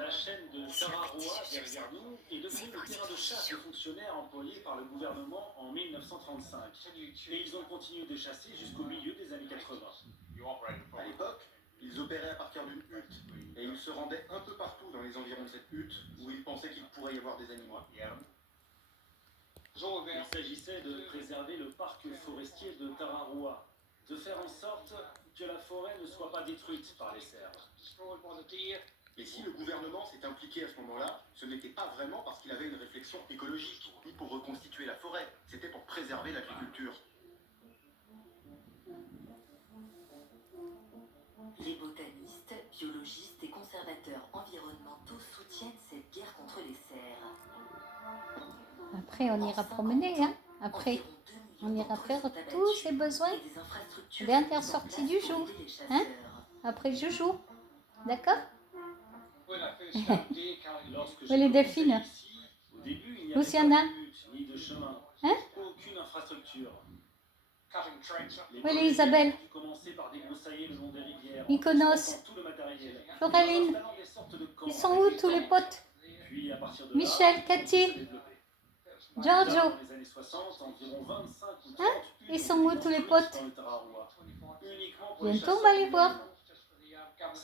La chaîne de Tararoa, derrière nous, est devenue le terrain de chasse de fonctionnaires employés par le gouvernement en 1935. Et ils ont continué de chasser jusqu'au milieu des années 80. À l'époque, ils opéraient à partir d'une hutte et ils se rendaient un peu partout dans les environs de cette hutte où ils pensaient qu'il pourrait y avoir des animaux. Il s'agissait de préserver le parc forestier de Tararoa, de faire en sorte que la forêt ne soit pas détruite par les cerfs. Et si le gouvernement s'est impliqué à ce moment-là, ce n'était pas vraiment parce qu'il avait une réflexion écologique, ni pour reconstituer la forêt, c'était pour préserver l'agriculture. Les botanistes, biologistes et conservateurs environnementaux soutiennent cette guerre contre les cerfs. Après, on ira promener, hein. Après, on ira faire tous ses besoins. Dernière sortie du jour, hein. Après joujou, d'accord. Lorsque Les delphines. au début, il n'y Où avait s'il y en pas a? de butte, ni de chemin, Hein? aucune infrastructure. Oui, les Isabelle. Qui commençaient par débroussailler le long des rivières, Mykonos. en transportant tout le matériel, Floraline. en installant des sortes de camps Ils sont où tous les potes? Puis, à partir de là, Michel, ils ont Cathy. se développer. Giorgio. Dans les années 60, environ 25 ou 30 Hein? Ils sont où tous les potes? dans le Tararoa, uniquement pour les Bientôt, on va les voir. chasseurs.